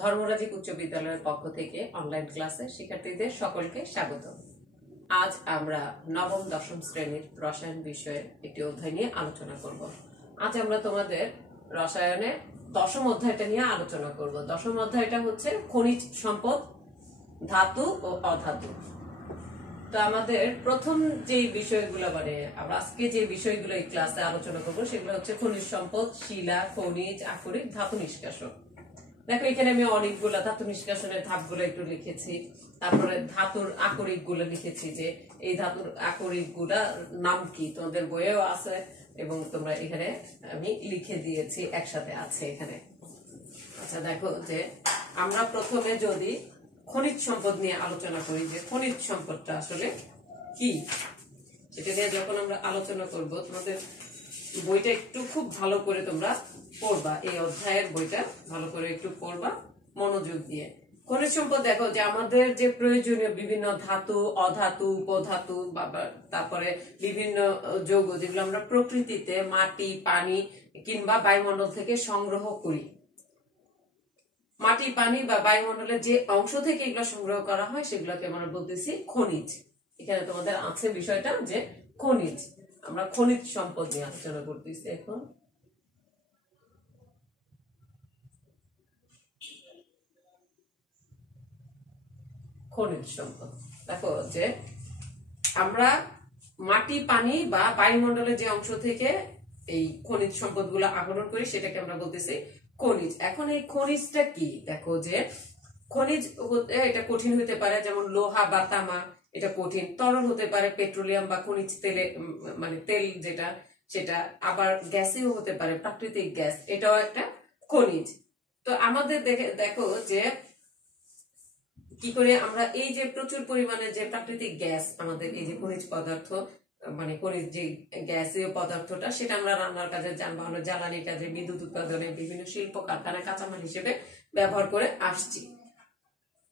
ধর্মরাজিক উচ্চ বিদ্যালয়ের পক্ষ থেকে অনলাইন ক্লাসে শিক্ষার্থীদের সকলকে স্বাগত। আজ আমরা নবম দশম শ্রেণীর রসায়ন বিষয়ে একটি অধ্যায় নিয়ে আলোচনা করব। আজ আমরা তোমাদের রসায়নে দশম অধ্যায়টা নিয়ে আলোচনা করব। দশম অধ্যায়টা হচ্ছে খনিজ সম্পদ, ধাতু ও অধাতু। তো আমাদের প্রথম যে বিষয়গুলো আমরা আজকে যে বিষয়গুলো এই ক্লাসে আলোচনা করবো সেগুলো হচ্ছে খনিজ সম্পদ, শিলা, খনিজ, আকরিক, ধাতু নিষ্কাশন। দেখো এখানে আমি অনেকগুলা ধাতু নিষ্কাশনের ধাপগুলো একটু লিখেছি, তারপরে ধাতুর আকরিক গুলো লিখেছি যে এই ধাতুর আকরিক গুলা নাম কি, তোমাদের বইয়েও আছে এবং তোমরা এখানে আমি লিখে দিয়েছি, একসাথে আছে এখানে। আচ্ছা দেখো যে আমরা প্রথমে যদি খনিজ সম্পদ নিয়ে আলোচনা করি যে খনিজ সম্পদটা আসলে কি, সেটা নিয়ে যখন আমরা আলোচনা করব তোমাদের বইটা একটু খুব ভালো করে তোমরা পড়বা, এই অধ্যায়ের বইটা ভালো করে একটু পড়বা মনোযোগ দিয়ে। খনিজ সম্পদ দেখো যে আমাদের যে প্রয়োজনীয় বিভিন্ন ধাতু, অধাতু, উপধাতু, তারপরে বিভিন্ন যৌগ যেগুলো আমরা প্রকৃতিতে মাটি, পানি কিংবা বায়ুমণ্ডল থেকে সংগ্রহ করি। মাটি, পানি বা বায়ুমণ্ডলের যে অংশ থেকে এগুলো সংগ্রহ করা হয় সেগুলোকে আমরা বলতেছি খনিজ। এখানে তোমাদের আছে বিষয়টা যে খনিজ, আমরা খনিজ সম্পদ নিয়ে আলোচনা করতেছি এখন। খনিজ সম্পদ দেখো যে আমরা মাটি, পানি বা বায়ুমণ্ডলের যে অংশ থেকে এই খনিজ সম্পদ গুলো আহরণ করি সেটাকে আমরা বলতেছি খনিজ। এখন এই খনিজটা কি, দেখো যে খনিজ এটা কঠিন হতে পারে, যেমন লোহা বা তামা, এটা কঠিন। তরল হতে পারে পেট্রোলিয়াম বা খনিজ তেলে, মানে তেল যেটা, সেটা আবার গ্যাসেও হতে পারে, প্রাকৃতিক গ্যাস, এটাও একটা খনিজ। তো আমাদের দেখো যে কি করে আমরা এই যে প্রচুর পরিমাণে যে প্রাকৃতিক গ্যাস, আমাদের এই যে খনিজ পদার্থ, মানে খনিজ যে গ্যাসীয় পদার্থটা, সেটা আমরা রান্নার কাজে, যানবাহনের জ্বালানির কাজে, বিদ্যুৎ উৎপাদনে, বিভিন্ন শিল্প কারখানায় কাঁচামাল হিসেবে ব্যবহার করে আসছি।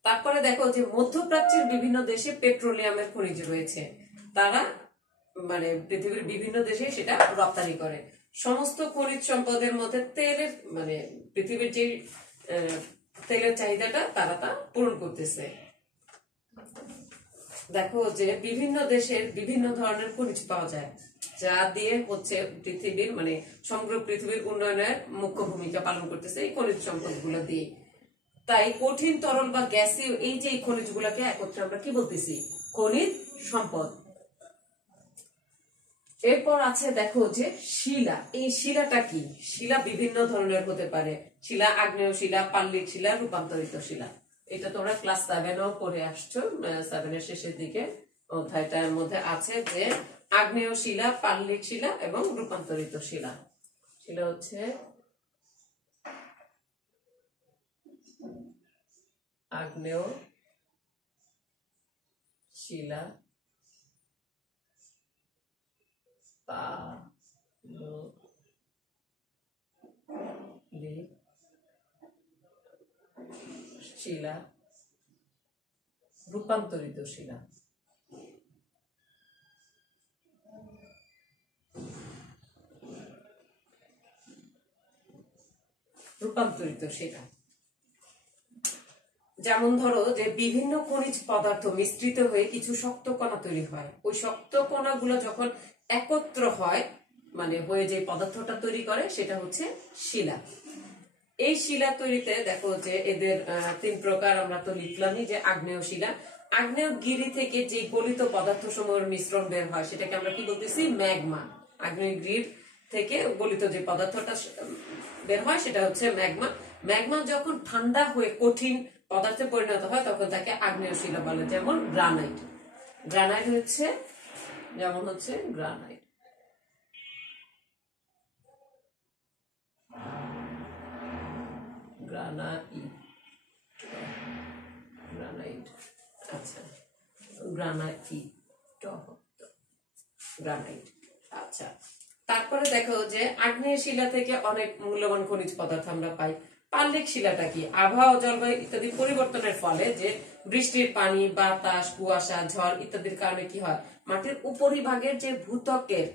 তারপরে দেখো যে মধ্যপ্রাচ্যের বিভিন্ন দেশে পেট্রোলিয়ামের খনিজ রয়েছে, তারা মানে পৃথিবীর বিভিন্ন দেশে সেটা রপ্তানি করে। সমস্ত খনিজ সম্পদের মধ্যে তেলের, মানে পৃথিবীর যে তেলের চাহিদাটা তারা তা পূরণ করতেছে। দেখো যে বিভিন্ন দেশের বিভিন্ন ধরনের খনিজ পাওয়া যায়, যা দিয়ে হচ্ছে পৃথিবীর, মানে সমগ্র পৃথিবীর উন্নয়নের মুখ্য ভূমিকা পালন করতেছে এই খনিজ সম্পদ গুলো দিয়ে। তাই কঠিন, তরল বা গ্যাসীয় এই যে খনিজ গুলাকে একত্রে আমরা কি বলতেছি, খনিজ সম্পদ। এরপর আছে দেখো যে শিলা। এই শিলাটা কি, শিলা বিভিন্ন ধরনের হতে পারে। শিলা আগ্নেয় শিলা, পাললিক শিলা, রূপান্তরিত শিলা। এটা তোমরা ক্লাস 7-এও পড়ে আসছো, 7-এর শেষের দিকে অধ্যায়টার মধ্যে আছে যে আগ্নেয় শিলা, পাললিক শিলা এবং রূপান্তরিত শিলা। শিলা হচ্ছে আগ্নেয় শিলা, শিলা, রূপান্তরিত শিলা। রূপান্তরিত শিলা যেমন ধরো যে বিভিন্ন খনিজ পদার্থ মিশ্রিত হয়ে কিছু শক্ত কণা তৈরি হয়। ওই শক্ত কণাগুলো যখন একত্র হয়, মানে হয়ে যে পদার্থটা তৈরি করে, সেটা হচ্ছে শিলা। এই শিলা তৈরিতে দেখো যে এদের 3 প্রকার আমরা তো লিখলামই, যে আগ্নেয় শিলা। আগ্নেয়গিরি থেকে যে গলিত পদার্থ সমূহের মিশ্রণ বের হয় সেটাকে আমরা কি বলতেছি, ম্যাগমা। আগ্নেয়গিরি থেকে গলিত যে পদার্থটা বের হয় সেটা হচ্ছে ম্যাগমা। ম্যাগমা যখন ঠান্ডা হয়ে কঠিন পদার্থে পরিণত হয় তখন তাকে আগ্নেয় শিলা বলে, যেমন গ্রানাইট। গ্রানাইট হচ্ছে, যেমন হচ্ছে গ্রানাইট। গ্রানাইট, আচ্ছা গ্রানাইট। আচ্ছা, তারপরে দেখো যে আগ্নেয় শিলা থেকে অনেক মূল্যবান খনিজ পদার্থ আমরা পাই। পাললিক শিলাটা কি, আবহাওয়া, জলবায়ু ইত্যাদি পরিবর্তনের ফলে যে বৃষ্টির পানি, বাতাস, কুয়াশা, ঝড় ইত্যাদির কারণে কি হয়, মাটির উপরিভাগের যে ভূত্বকের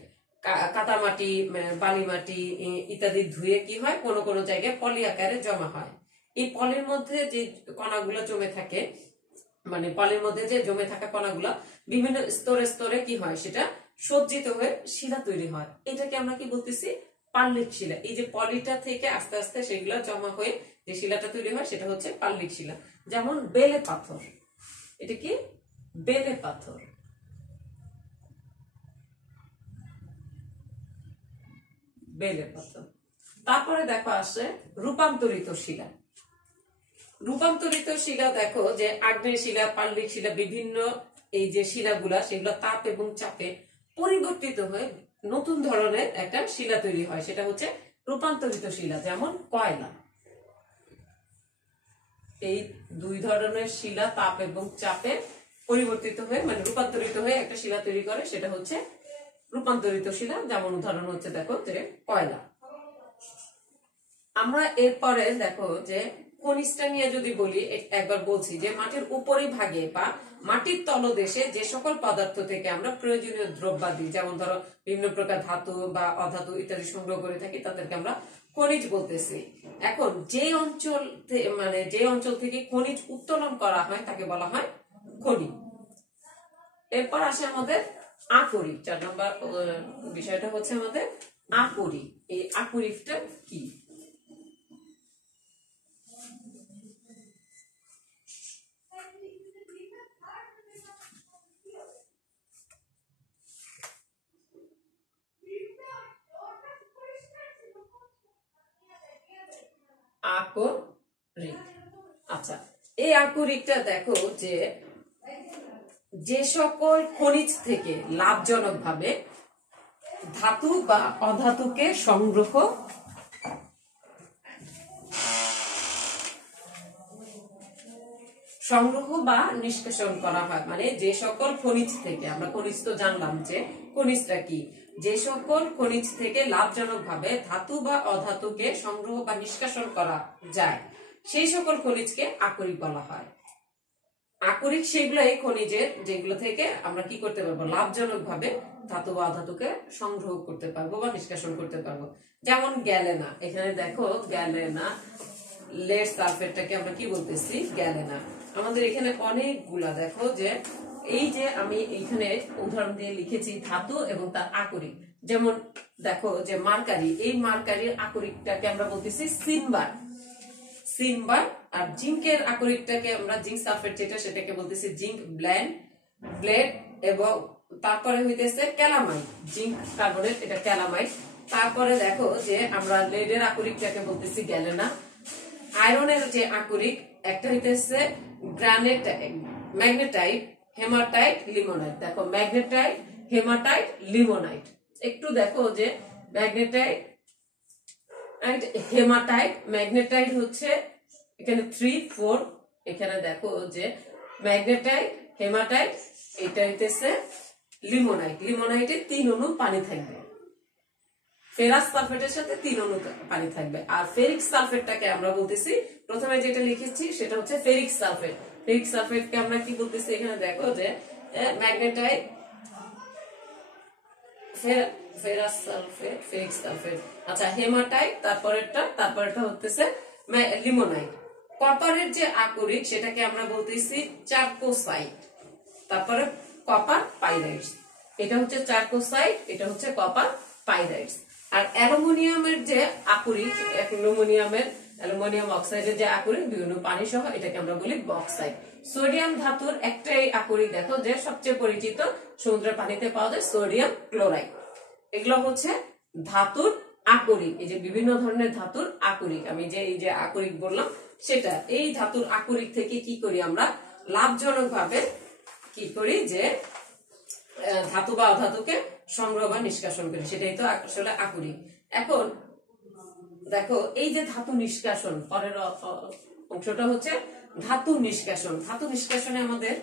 কাদামাটি, বালি মাটি ইত্যাদি ধুয়ে কি হয়, কোনো কোনো জায়গায় পলি আকারে জমা হয়। এই পলির মধ্যে যে কণাগুলো জমে থাকে, মানে পলির মধ্যে যে জমে থাকা কণাগুলো বিভিন্ন স্তরে স্তরে কি হয়, সেটা সজ্জিত হয়ে শিলা তৈরি হয়। এটাকে আমরা কি বলতেছি, পাললিক শিলা। এই যে পলিটা থেকে আস্তে আস্তে সেগুলো জমা হয়ে যে শিলাটা তৈরি হয় সেটা হচ্ছে পাললিক শিলা। যেমন বেলে পাথর, এটা কি বেলে পাথর। বেলে পাথর। তারপরে দেখো আসে রূপান্তরিত শিলা। রূপান্তরিত শিলা দেখো যে আগ্নেয় শিলা, পাললিক শিলা, বিভিন্ন এই যে শিলাগুলা সেগুলো তাপ এবং চাপে পরিবর্তিত হয়ে নতুন ধরনের একটা শিলা তৈরি হয়, সেটা হচ্ছে রূপান্তরিত শিলা। যেমন কয়লা। এই দুই ধরনের শিলা তাপ এবং চাপে পরিবর্তিত হয়ে মানে রূপান্তরিত হয়ে একটা শিলা তৈরি করে, সেটা হচ্ছে রূপান্তরিত শিলা। যেমন উদাহরণ হচ্ছে দেখো যে কয়লা। আমরা এরপরে দেখো যে খনিজটা নিয়ে যদি বলি, একবার বলছি যে মাটির উপরিভাগে বা মাটির তলদেশে যে সকল পদার্থ থেকে আমরা প্রয়োজনীয় দ্রব্যাদি, যেমন ধরো বিভিন্ন প্রকার ধাতু বা অধাতু ইত্যাদি সংগ্রহ করে থাকি, তাদেরকে আমরা খনিজ বলতেছি। এখন যে অঞ্চল মানে যে অঞ্চল থেকে খনিজ উত্তোলন করা হয় তাকে বলা হয় খনি। এরপর আসে আমাদের আকরিক। 4 নম্বর বিষয়টা হচ্ছে আমাদের আকরিক। এই আকরিকটা কি? আকরিক। আচ্ছা, এই আকরিকটা দেখো যে যে সকল খনিজ থেকে লাভজনক ভাবে ধাতু বা অধাতুকে সংগ্রহ বা নিষ্কাশন করা হয়, মানে যে সকল খনিজ থেকে, আমরা খনিজ তো জানলাম যে খনিজটা কি, যে সকল খনিজ থেকে লাভজনক ভাবে ধাতু বা অধাতুকে সংগ্রহ বা নিষ্কাশন করা যায়, সেই সকল খনিজকে আকরিক বলা হয়। আকরিক সেগুলাই খনিজের যেগুলো থেকে আমরা কি করতে পারবো, লাভজনক ভাবে ধাতু বা অধাতুকে সংগ্রহ করতে পারবো বা নিষ্কাশন করতে পারবো। যেমন গ্যালেনা। এখানে দেখো গ্যালেনা, লেড সালফেটটাকে আমরা কি বলতেছি, গ্যালেনা। আমাদের এখানে অনেকগুলা দেখো যে এই যে আমি এখানে উদাহরণ দিয়ে লিখেছি ধাতু এবং তার আকরিক। যেমন দেখো যে মার্কারি, এই মার্কারির আকরিকটাকে আমরা বলতেছি সিনবার। আর জিঙ্কের আকরিকটাকে আমরা জিঙ্ক সালফেট যেটা, সেটাকে বলতেছি জিঙ্ক ব্লেড। এবং তারপরে হইতেছে ক্যালামাইট, জিঙ্ক কার্বনেট, এটা ক্যালামাইট। তারপরে দেখো যে আমরা লেডের আকরিকটাকে বলতেছি গ্যালেনা। আয়রনের যে আকরিক, একটা হইতেছে ম্যাগনেটাইট, হেমাটাইট, লিমোনাইট। দেখো ম্যাগনেটাইট, হেমাটাইট, লিমোনাইট। একটু দেখো যে ম্যাগনেটাইট এন্ড হেমাটাইট। ম্যাগনেটাইট হচ্ছে এখানে 3, 4। এখানে দেখো যে ম্যাগনেটাইট, হেমাটাইট, এটা হইতেছে লিমোনাইট। লিমোনাইটে 3 অণু পানি থাকবে। ফেরাস সালফেটের সাথে 3 অণু পানি থাকবে। আর ফেরিক সালফেটটাকে আমরা বলতেছি, প্রথমে যেটা লিখেছি সেটা হচ্ছে ফেরিক সালফেট। ফেরিক সালফেটকে আমরা কি বলতেছি, এখানে দেখো যে magnetite, ferrous sulphate, ferric sulphate. আচ্ছা, হেমাটাইট, তারপরেরটা হচ্ছে লিমোনাইট। কপারের যে আকরিক সেটাকে আমরা বলতেছি চার্কোসাইট। তারপরে কপার পাইরাইটস, এটা হচ্ছে চার্কোসাইট, এটা হচ্ছে কপার পাইরাইটস। আর অ্যালুমিনিয়ামের যে আকরিক, অ্যালুমিনিয়াম অক্সাইডের যে আকরিক বিভিন্ন পানি সহ, এটাকে আমরা বলি বক্সাইট। সোডিয়াম ধাতুর একটাই আকরিক দেখো যে সবচেয়ে পরিচিত, সমুদ্রের পানিতে পাওয়া যায়, সোডিয়াম ক্লোরাইড। এগুলো হচ্ছে ধাতুর আকরিক। এই যে বিভিন্ন ধরনের ধাতুর আকরিক, আমি যে এই যে আকরিক বললাম সেটা, এই ধাতুর আকরিক থেকে কি করি আমরা, লাভজনক ভাবে কি করি যে ধাতু বা অধাতুকে সংগ্রহ বা নিষ্কাশন করি, সেটাই তো আসলে আকরিক। এখন দেখো এই যে ধাতু নিষ্কাশন, পরের অংশটা হচ্ছে ধাতু নিষ্কাশন। ধাতু নিষ্কাশনে আমাদের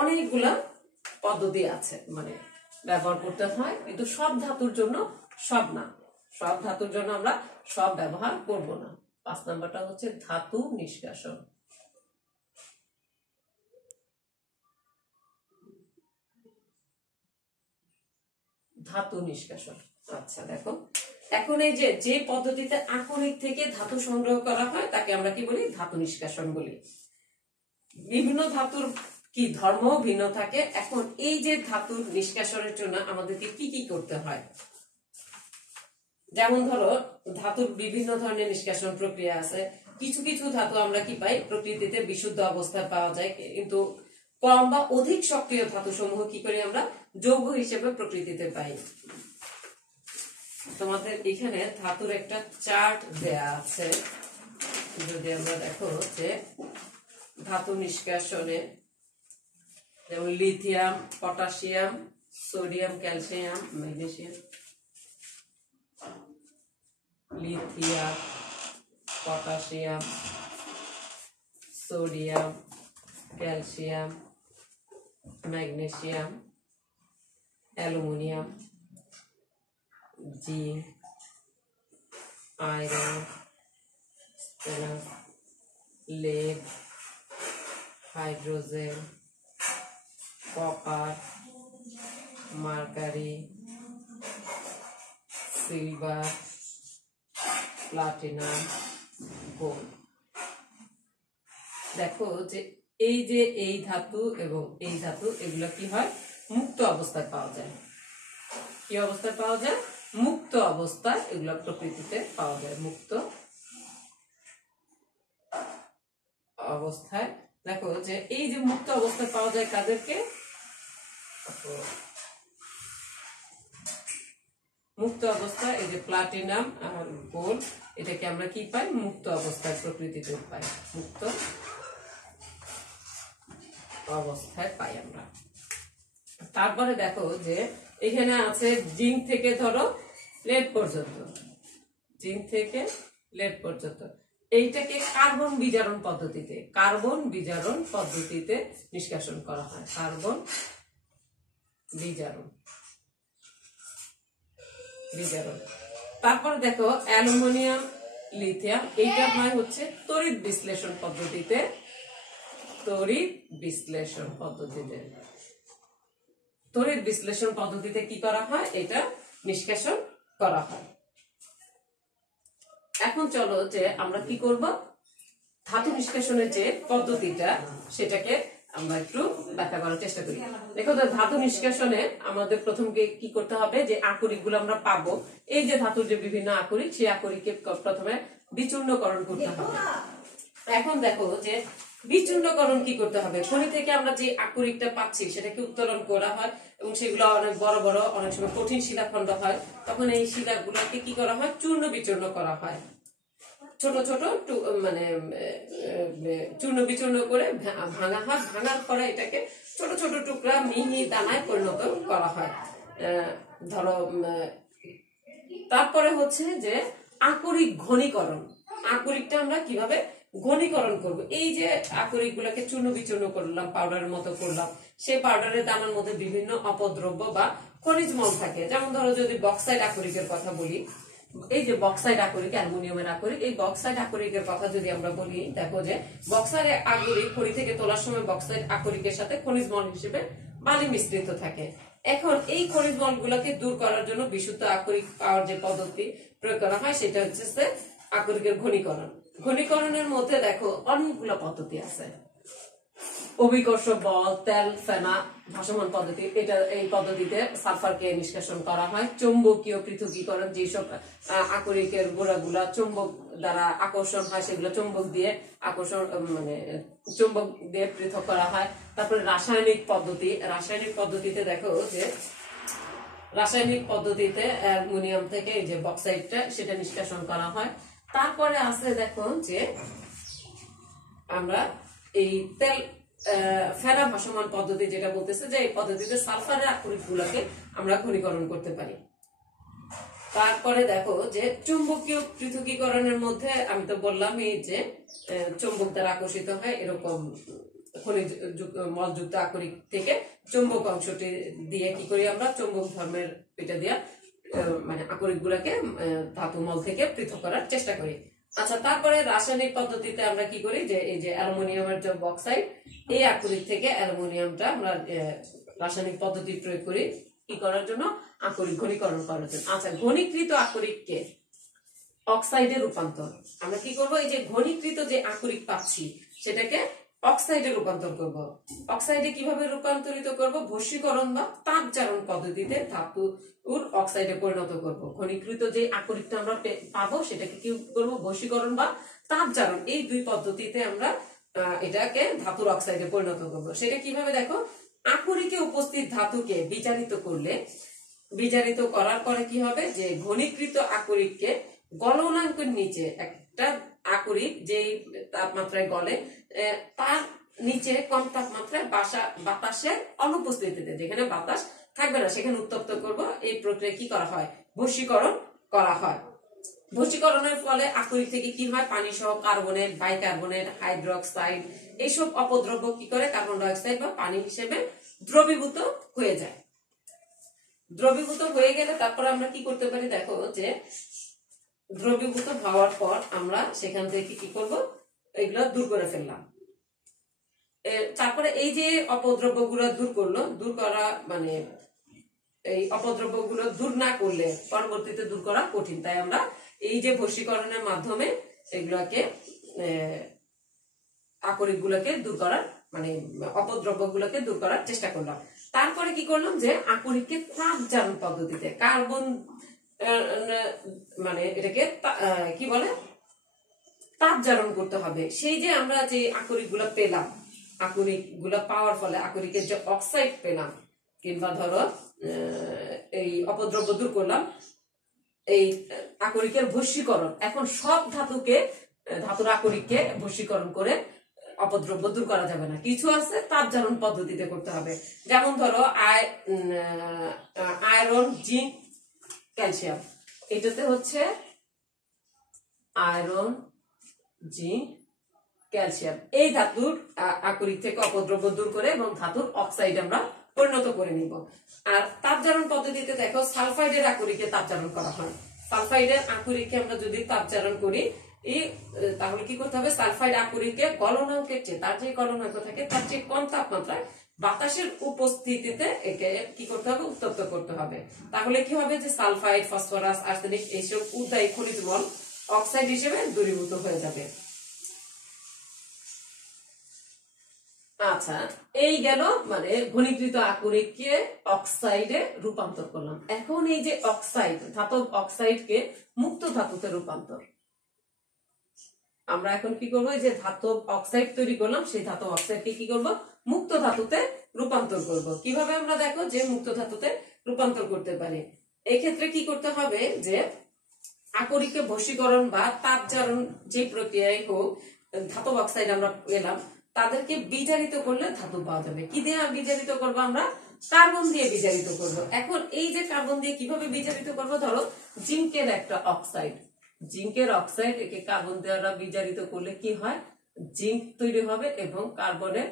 অনেকগুলা পদ্ধতি আছে, মানে ব্যবহার করতে হয়, কিন্তু সব ধাতুর জন্য সব না, সব ধাতুর জন্য আমরা সব ব্যবহার করব না। 5 নাম্বারটা হচ্ছে ধাতু নিষ্কাশন। ধাতু নিষ্কাশন। আচ্ছা দেখো এখন এই যে পদ্ধতিতে আকরিক থেকে ধাতু সংগ্রহ করা হয় তাকে আমরা কি বলি? ধাতু নিষ্কাশন বলি। বিভিন্ন ধাতুর কি ধর্ম ভিন্ন থাকে। এখন এই যে ধাতুর নিষ্কাশনের জন্য আমাদেরকে কি কি করতে হয়, যেমন ধরো ধাতুর বিভিন্ন ধরনের নিষ্কাশন প্রক্রিয়া আছে। কিছু কিছু ধাতু আমরা কি পাই? প্রকৃতিতে বিশুদ্ধ অবস্থায় পাওয়া যায়, কিন্তু কম বা অধিক সক্রিয় ধাতু সমূহ কি করি আমরা? যৌগ হিসেবে প্রকৃতিতে পাই। তোমাদের এখানে ধাতুর একটা চার্ট দেয়া আছে, যদি আমরা দেখো যে ধাতু নিষ্কাশনে যেমন lithium, potassium, sodium, calcium, magnesium, lithium, potassium, sodium, calcium, magnesium, aluminium, zinc, iron, lead, hydrogen, copper, mercury, silver, platinum, gold. দেখো যে এই ধাতু এবং এই ধাতু এগুলো কি হয়? মুক্ত অবস্থায় পাওয়া যায়। কি অবস্থায় পাওয়া যায়? মুক্ত অবস্থায় এগুলো প্রকৃতিতে পাওয়া যায়। মুক্ত অবস্থায় দেখো যে এই যে মুক্ত অবস্থায় পাওয়া যায় কাদেরকে? মুক্ত অবস্থায় এই যে প্লাটিনাম আর গোল্ড, এটাকে আমরা কি পাই? মুক্ত অবস্থায় প্রকৃতিতে পাই। মুক্ত অবস্থায় পাই আমরা। তারপরে দেখো যে এখানে আছে জিঙ্ক থেকে ধরো লেড পর্যন্ত, জিঙ্ক থেকে লেড পর্যন্ত এইটাকে কার্বন বিজারণ পদ্ধতিতে নিষ্কাশন করা হয়। কার্বন বিজারণ। তারপরে দেখো অ্যালুমিনিয়াম, লিথিয়াম, এইটা হয় হচ্ছে তড়িৎ বিশ্লেষণ পদ্ধতিতে। তড়িৎ বিশ্লেষণ পদ্ধতিতে কি করা হয়? এটা নিষ্কাশন করা হয়। এখন চলো যে আমরা কি করব? ধাতু নিষ্কাশনের যে পদ্ধতিটা সেটাকে আমরা একটু ব্যাখ্যা করার চেষ্টা করি। দেখো ধাতু নিষ্কাশনে আমাদের প্রথমে কি করতে হবে? যে আকরিক গুলো আমরা পাবো, এই যে ধাতুর যে বিভিন্ন আকরিক, সেই আকরিককে প্রথমে বিচূর্ণকরণ করতে হবে। এখন দেখো যে বিচূর্ণকরণ কি করতে হবে? খনি থেকে আমরা যে আকরিকটা পাচ্ছি সেটাকে উত্তোলন করা হয় এবং সেগুলো অনেক বড় বড়, অনেক সময় কঠিন শিলাখণ্ড হয়। তখন এই শিলাগুলোকে কি করা হয়? চূর্ণ বিচূর্ণ করা হয়। ছোট ছোট মানে চূর্ণ বিচূর্ণ করে ভাঙা হয়। ভাঙার পরে এটাকে ছোট ছোট টুকরা মিহি দানায় পরিণত করা হয়। ধরো তারপরে হচ্ছে যে আকরিক ঘনীকরণ। আকরিকটা আমরা কিভাবে ঘনীকরণ করব? এই যে আকরিক গুলাকে চূর্ণ বিচূর্ণ করলাম, পাউডারের মতো করলাম, সেই পাউডারের দানার মধ্যে বিভিন্ন অপদ্রব্য বা খনিজ মল থাকে। যেমন ধরো যদি বক্সাইড আকরিকের কথা বলি, এই যে বক্সাইড আকরিক, অ্যালুমিনিয়ামের আকরিক, এই বক্সাইড আকরিকের কথা যদি আমরা বলি, দেখো যে বক্সাইড আকরিক খনি থেকে তোলার সময় বক্সাইড আকরিকের সাথে খনিজ মল হিসেবে বালি মিশ্রিত থাকে। এখন এই খনিজ মল গুলাকে দূর করার জন্য বিশুদ্ধ আকরিক পাওয়ার যে পদ্ধতি প্রয়োগ করা হয় সেটা হচ্ছে আকরিকের ঘনীকরণ। ঘনীকরণের মধ্যে দেখো অনেকগুলো পদ্ধতি আছে। অভিকর্ষ বল, তেল ফেনা ভাসমান পদ্ধতি, এই পদ্ধতিতে সালফারকে নিষ্কাশন করা হয়। চৌম্বকীয় পৃথকীকরণ, যেসব আকরিকের গোড়াগুলা চৌম্বক দ্বারা আকর্ষণ হয় সেগুলো চৌম্বক দিয়ে পৃথক করা হয়। তারপরে রাসায়নিক পদ্ধতিতে দেখো যে রাসায়নিক পদ্ধতিতে অ্যালুমিনিয়াম থেকে এই যে বক্সাইডটা সেটা নিষ্কাশন করা হয়। তারপরে আছে দেখো যে আমরা এই তেল ফেনা ভাসমান পদ্ধতি যেটা বলতেছে, যে এই পদ্ধতিতে সালফারের আকরিক গুলাকে আমরা ঘনীকরণ করতে পারি। তারপরে দেখো যে চুম্বকীয় পৃথকীকরণের মধ্যে আমি তো বললামই যে চুম্বক দ্বারা আকর্ষিত হয় এরকম খনিজ মলযুক্ত আকরিক থেকে চুম্বক অংশটি দিয়ে কি করি আমরা? চুম্বক ধর্মের এটা দিয়া মানে আকরিক গুলাকে ধাতু মল থেকে পৃথক করার চেষ্টা করি। আচ্ছা, তারপরে রাসায়নিক পদ্ধতিতে আমরা কি করি? যে এই যে অ্যালুমিনিয়ামের যে বক্সাইড, এই আকরিক থেকে অ্যালুমিনিয়ামটা আমরা রাসায়নিক পদ্ধতি প্রয়োগ করি কি করার জন্য? আকরিক ঘনীকরণ করার জন্য। আচ্ছা, ঘনীকৃত আকরিককে অক্সাইডে রূপান্তর। আমরা কি করব? এই যে ঘনীকৃত যে আকরিক পাচ্ছি সেটাকে অক্সাইডে রূপান্তর করব। অক্সাইডে কিভাবে রূপান্তরিত করব? বশীকরণ বা তাপজারণ পদ্ধতিতে ধাতুর অক্সাইডে পরিণত করব। ঘনীকৃত যে আকরিকটা আমরা পাবো সেটাকে কি করব? বশীকরণ বা তাপজারণ, এই দুই পদ্ধতিতে আমরা এটাকে ধাতুর অক্সাইডে পরিণত করব। সেটা কিভাবে? দেখো, আকরিকে উপস্থিত ধাতুকে বিজারিত করার পরে কি হবে? যে ঘনীকৃত আকরিককে গলনাঙ্কের নিচে, একটা আকরিক যে তাপমাত্রায় গলে তার নিচে কম তাপমাত্রায় বাতাসের অনুপস্থিতিতে, যেখানে বাতাস থাকবে না সেখানে উত্তপ্ত করব। এই প্রক্রিয়া কি করা হয়? বশীকরণ করা হয়। বশীকরণের ফলে আকরিক থেকে কি হয়? পানি সহ কার্বনেট, বাইকার্বনেট, হাইড্রোক্সাইড এইসব অপদ্রব্য কি করে? কার্বন ডাই অক্সাইড বা পানি হিসেবে দ্রবীভূত হয়ে যায়। দ্রবীভূত হয়ে গেলে তারপর আমরা কি করতে পারি? দেখো, যে দ্রবীভূত হওয়ার পর আমরা সেখান থেকে কি করব? এগুলো দূর করে ফেললাম। তারপরে এই যে অপদ্রব্যগুলো দূর করা মানে এই অপদ্রব্যগুলো দূর না করলে পরবর্তীতে দূর করা কঠিন। তাই আমরা এই যে বশীকরণের মাধ্যমে এগুলোকে আকরিকগুলোকে দূর করার মানে অপদ্রব্যগুলোকে দূর করার চেষ্টা করলাম। তারপরে কি করলাম? যে আকরিককে তাপজারণ পদ্ধতিতে কার্বন মানে এটাকে কি বলে? তাপজারণ করতে হবে। সেই যে আমরা যে আকরিকগুলো পেলাম, আকরিকগুলো পাওয়ার ফলে আকরিকের যে অক্সাইড পেলাম, কিংবা ধরো এই অপদ্রব্য দূর করলাম, এই আকরিকের বশীকরণ, এখন সব ধাতুর আকরিককে বশীকরণ করে অপদ্রব্য দূর করা যাবে না। কিছু আছে তাপজারণ পদ্ধতিতে করতে হবে। যেমন ধরো আয়রন, জিঙ্ক, ক্যালসিয়াম। এটাতে হচ্ছে আয়রন, জিঙ্ক, ক্যালসিয়াম, এই ধাতুর আকরিক থেকে অপদ্রব্য দূর করে এবং ধাতুর অক্সাইড আমরা পরিণত করে নিব। আর তাপজারণ পদ্ধতিতে দেখো, সালফাইডের আকরিকে তাপজারণ করা হয়। সালফাইডের আকরিকে আমরা যদি তাপজারণ করি তাহলে কি করতে হবে? সালফাইড আকরিকে গলনাঙ্কের চেয়ে, তার যে গলনাঙ্ক থাকে তার চেয়ে কম তাপমাত্রায় বাতাসের উপস্থিতিতে একে কি করতে হবে? উত্তপ্ত করতে হবে। তাহলে কি হবে? যে সালফাইড, ফসফরাস, আর্সেনিক এইসব উদ্বায়ী খনিজ মল অক্সাইড হিসেবে দূরীভূত হয়ে যাবে। আচ্ছা, এই গেল মানে ঘনীকৃত আকরিককে অক্সাইডে রূপান্তর করলাম। এখন এই যে অক্সাইড, ধাতব অক্সাইডকে মুক্ত ধাতুতে রূপান্তর। আমরা এখন কি করবো? এই যে ধাতব অক্সাইড তৈরি করলাম, সেই ধাতব অক্সাইডকে কি করব? মুক্ত ধাতুতে রূপান্তর করব। কিভাবে আমরা দেখো যে মুক্ত ধাতুতে রূপান্তর করতে পারি। এই ক্ষেত্রে কি করতে হবে? যে আকরিককে বশীকরণ বা তাপজারণ যে প্রক্রিয়ায় হোক, ধাতব অক্সাইড আমরা পেলাম, তাদেরকে বিজারিত করলে ধাতু পাওয়া যাবে। কি দিয়ে বিজারিত করব? আমরা কার্বন দিয়ে বিজারিত করব। এখন এই যে কার্বন দিয়ে কিভাবে বিজারিত করব? ধরো জিঙ্কের একটা অক্সাইড, জিঙ্কের অক্সাইড, একে কার্বন দ্বারা বিজারিত করলে কি হয়? জিঙ্ক তৈরি হবে এবং কার্বনের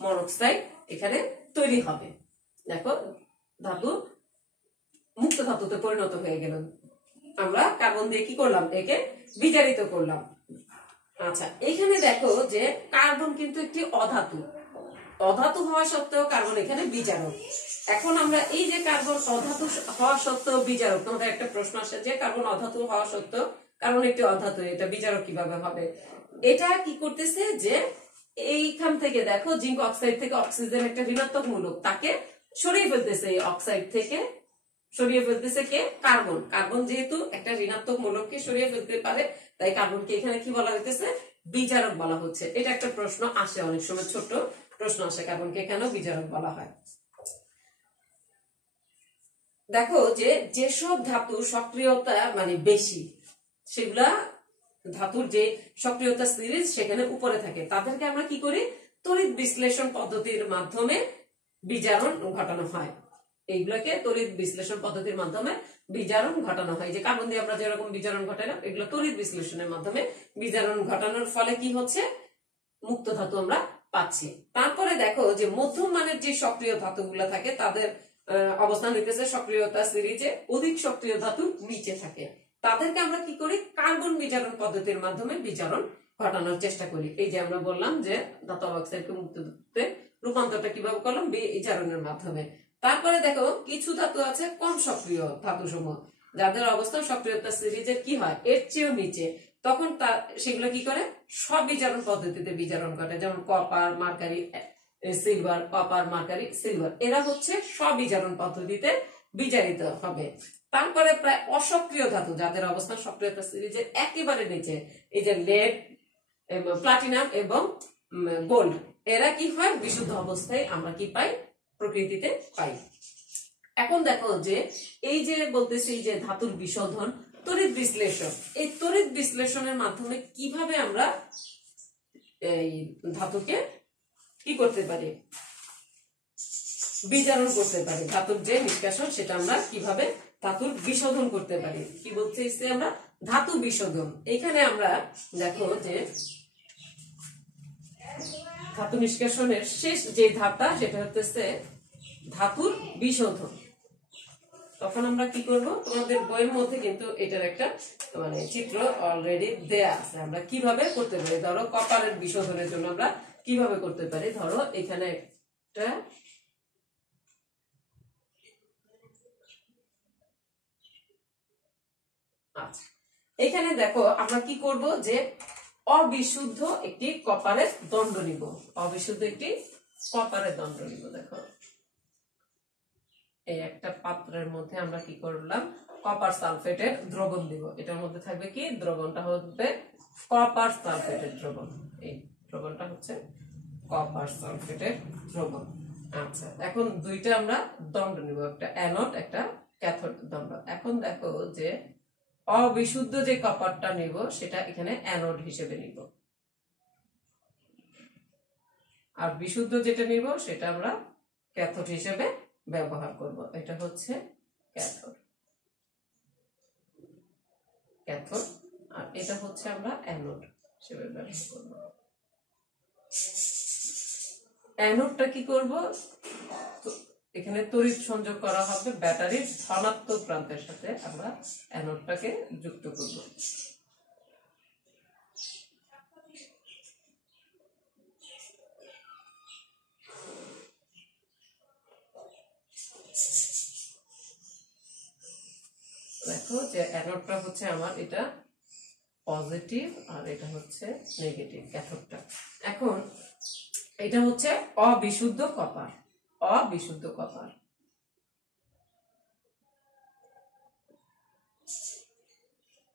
মনোক্সাইড এখানে তৈরি হবে। দেখো, ধাতু মুক্ত ধাতুতে পরিণত হয়ে গেল। আমরা কার্বন দিয়ে কি করলাম? একে বিজারিত করলাম। আচ্ছা, এখানে দেখো যে কার্বন কিন্তু একটি অধাতু হওয়া সত্ত্বেও কার্বন এখানে বিজারক। এখন আমরা এই যে কার্বন অধাতু হওয়া সত্ত্বেও বিজারক, তোমাদের একটা প্রশ্ন আসে যে কার্বন অধাতু হওয়া সত্ত্বেও কার্বন একটি অধাতু, এটা বিজারক কিভাবে হবে? এটা কি করতেছে? যে এইখান থেকে দেখো, জিঙ্ক অক্সাইড থেকে অক্সিজেন একটা ঋণাত্মক মূলক, তাকে সরিয়ে ফেলতেছে। এই অক্সাইড থেকে সরিয়ে ফেলতেছে কে? কার্বন। কার্বন যেহেতু একটা ঋণাত্মক মূলককে সরিয়ে ফেলতে পারে, তাই কার্বনকে এখানে কি বলা হইতেছে? বিজারক বলা হচ্ছে। এটা একটা প্রশ্ন আসে, অনেক সময় ছোট প্রশ্ন আসে, কার্বনকে কেন বিজারক বলা হয়। দেখো, যে যেসব ধাতুর সক্রিয়তা মানে বেশি, সেগুলা ধাতুর যে সক্রিয়তা সিরিজ সেখানে উপরে থাকে, তাদেরকে আমরা কি করি? তড়িৎ বিশ্লেষণ পদ্ধতির মাধ্যমে বিজারণ ঘটানো হয়। এইগুলোকে তড়িৎ বিশ্লেষণ পদ্ধতির মাধ্যমে বিজারণ ঘটানো হয়। যে কার্বন দিয়ে আমরা যেরকম বিজারণ ঘটালাম, এগুলো তড়িৎ বিশ্লেষণের মাধ্যমে বিজারণ ঘটানোর ফলে কি হচ্ছে? মুক্ত ধাতু আমরা পাচ্ছি। তারপরে দেখো, যে মধ্যম মানের যে সক্রিয় ধাতুগুলো থাকে তাদের অবস্থান নিতেছে সক্রিয়তা সিরিজে অধিক সক্রিয় ধাতু নিচে থাকে, তাদেরকে আমরা কি করি? কার্বন বিজারণ পদ্ধতির মাধ্যমে বিজারণ ঘটানোর চেষ্টা করি। এই যে আমরা বললাম যে ধাতব অক্সাইডকে মুক্ত ধাতুতে রূপান্তরটা কিভাবে করলাম? বিজারণের মাধ্যমে। তারপরে দেখো কিছু ধাতু আছে কম সক্রিয় ধাতু সমূহ, যাদের অবস্থান সক্রিয়তা সিরিজের কি হয় এর চেয়েও নিচে, তখন সেগুলো কি করে স্ববিজারণ পদ্ধতিতে বিজারণ ঘটে, যেমন copper mercury silver, copper mercury silver, এরা হচ্ছে স্ববিজারণ পদ্ধতিতে বিজারিত হবে। তারপরে প্রায় অসক্রিয় ধাতু যাদের অবস্থান সক্রিয়তা সিরিজের একেবারে নিচে, এই যে লেড, প্লাটিনাম এবং গোল্ড, এরা কি হয় বিশুদ্ধ অবস্থায় আমরা কি পাই প্রকৃতিতে পাই। এখন দেখো যে এই যে বলতেছি যে ধাতুর বিশোধন, তড়িৎ বিশ্লেষণ, এই তড়িৎ বিশ্লেষণের মাধ্যমে কিভাবে আমরা এই ধাতুকে কি করতে পারি বিজারণ করতে পারি, ধাতুর যে নিষ্কাশন সেটা আমরা কিভাবে ধাতুর বিশোধন করতে পারি, কি বলতে আমরা ধাতু বিশোধন। এখানে আমরা দেখো যে ধাতু নিষ্কাশনের শেষ যে ধাপটা সেটা হচ্ছে ধাতুর বিশোধন। তখন আমরা কি করব, তোমাদের বইয়ের মধ্যে কিন্তু এটার একটা মানে চিত্র অলরেডি দেয়া আছে, আমরা কিভাবে করতে পারি। ধরো কপারের বিশোধনের জন্য আমরা কিভাবে করতে পারি, ধরো এখানে একটা আচ্ছা, এখানে দেখো আমরা কি করব যে অবিশুদ্ধ একটি কপারের দণ্ড নিব, অবিশুদ্ধ একটি কপারের দণ্ড নিব। দেখো এই একটা পাত্রের মধ্যে আমরা কি করলাম কপার সালফেটের দ্রবণ দিব, এটার মধ্যে থাকবে কি দ্রবণটা হবে কপার সালফেটের দ্রবণ, এই দ্রবণটা হচ্ছে কপার সালফেটের দ্রবণ। আচ্ছা, এখন দুইটা আমরা দণ্ড নিব, একটা অ্যানোড একটা ক্যাথোড দণ্ড। এখন দেখো যে অবিশুদ্ধ যে কপারটা নিব সেটা এখানে অ্যানোড হিসেবে নিব, আর বিশুদ্ধ যেটা নিব সেটা আমরা ক্যাথোড হিসেবে ব্যবহার করব। এটা হচ্ছে ক্যাথোড, ক্যাথোড, আর এটা হচ্ছে আমরা অ্যানোড হিসেবে ব্যবহার করব। অ্যানোডটা কি করব, এখানে তড়িৎ সংযোগ করা হবে ব্যাটারির ধনাত্মক প্রান্তের সাথে, আমরা অ্যানোডটাকে যুক্ত করব। দেখো যে অ্যানোডটা হচ্ছে আমার এটা পজিটিভ আর এটা হচ্ছে নেগেটিভ ক্যাথোডটা। এখন এটা হচ্ছে অবিশুদ্ধ কপার, অবিশুদ্ধ কপার।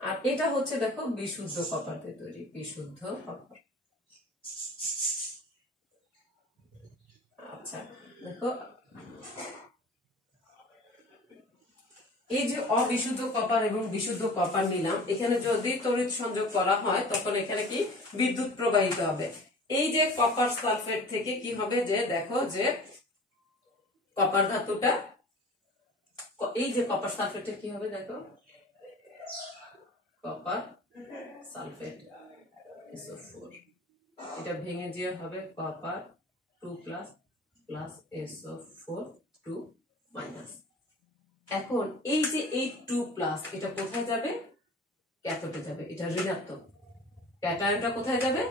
আর এটা হচ্ছে দেখো বিশুদ্ধ কপার দিয়ে তৈরি, বিশুদ্ধ কপার। আচ্ছা দেখো এই যে অবিশুদ্ধ কপার এবং বিশুদ্ধ কপার নিলাম, এখানে যদি তড়িৎ সংযোগ করা হয় তখন এখানে কি বিদ্যুৎ প্রবাহিত হবে। এই যে কপার সালফেট থেকে কি হবে যে দেখো যে কপার ধাতুটা, এই যে কপার সালফেটে কি হবে দেখো কপার সালফেট SO4, এটা ভেঙে দিয়ে হবে কপার 2+ প্লাস SO4 2-। এখন এই যে এই 2+ এটা কোথায় যাবে ক্যাথোডে যাবে, এটা ঋণাত্মক, ক্যাটায়নটা কোথায় যাবে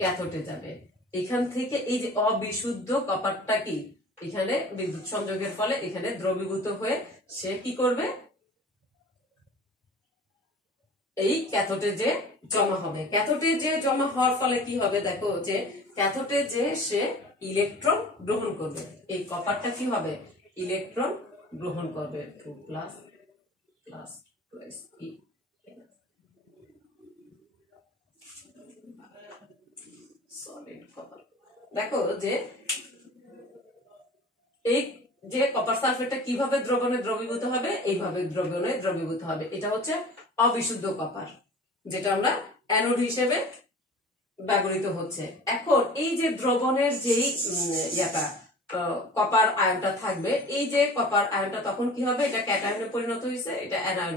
ক্যাথোডে যাবে। এখান থেকে এই যে অবিশুদ্ধ কপারটা কি এখানে বিদ্যুৎ সংযোগের ফলে এখানে দ্রবীভূত হয়ে সে কি করবে এই ক্যাথোডে যে জমা হবে। ক্যাথোডে যে জমা হওয়ার ফলে কি হবে দেখো যে ক্যাথোডে যে সে ইলেকট্রন গ্রহণ করবে, এই কপারটা কি হবে ইলেকট্রন গ্রহণ করবে 2+ প্লাস E। সলিড কপার, দেখো যে এই যে কপার সালফেটটা কিভাবে দ্রবণে দ্রবীভূত হবে, এইভাবে দ্রবণে দ্রবীভূত হবে। এটা হচ্ছে অবিশুদ্ধ কপার, যেটা আমরা অ্যানোড হিসেবে ব্যবহৃত হচ্ছে। এখন এই যে দ্রবণের যেই ইয়াটা কপার আয়নটা থাকবে, এই যে কপার আয়নটা তখন কি হবে এটা ক্যাটায়নে পরিণত হয়েছে, এটা অ্যানায়ন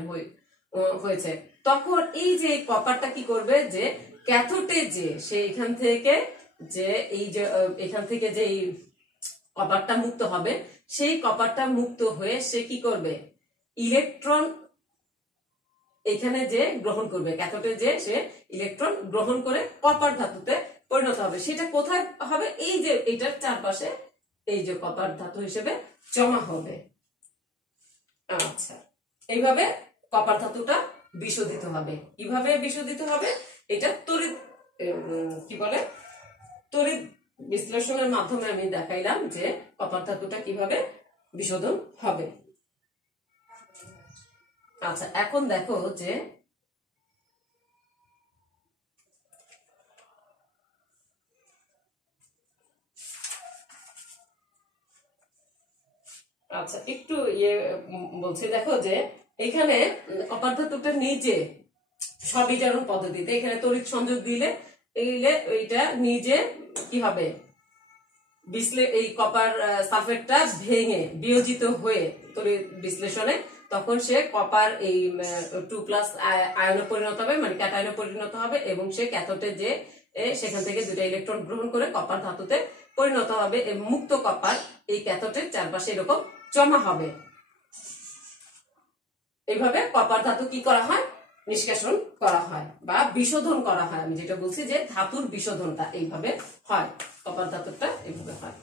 হয়েছে। তখন এই যে কপারটা কি করবে যে ক্যাথোডে যে সে এখান থেকে যে এই যে এখান থেকে যে কপারটা মুক্ত হবে, সেই কপারটা মুক্ত হয়ে সে কি করবে ইলেকট্রন এখানে যে গ্রহণ করবে, ক্যাথোডে যে সে ইলেকট্রন গ্রহণ করে কপার ধাতুতে পরিণত হবে। সেটা কোথায় হবে এই যে এটার চারপাশে এই যে কপার ধাতু হিসেবে জমা হবে। আচ্ছা, এইভাবে কপার ধাতুটা বিশোধিত হবে। কিভাবে বিশোধিত হবে? এটা তড়িৎ কি বলে, তড়িৎ বিশ্লেষণের মাধ্যমে আমি দেখাইলাম যে কপার ধাতুটা কিভাবে বিশোধন হবে। আচ্ছা, এখন দেখো যে আচ্ছা একটু বলছি, দেখো যে এখানে কপার ধাতুটা নিজে স্ববিজারণ পদ্ধতিতে এখানে তড়িৎ সংযোগ দিলে এইটা নিজে কি হবে, এই কপার সালফেটটা ভেঙে বিয়োজিত হয়ে তড়িৎ বিশ্লেষণে তখন সে কপার এই 2+ আয়নে পরিণত হবে, মানে ক্যাটায়নে পরিণত হবে, এবং সে ক্যাথোডে যে সেখান থেকে 2টা ইলেকট্রন গ্রহণ করে কপার ধাতুতে পরিণত হবে এবং মুক্ত কপার এই ক্যাথোডের চারপাশে এরকম জমা হবে। এইভাবে কপার ধাতু কি করা হয়, নিষ্কাশন করা হয় বা বিশোধন করা হয়। আমি যেটা বলছি যে ধাতুর বিশোধনটা এইভাবে হয়, কপার ধাতুটা এইভাবে হয়।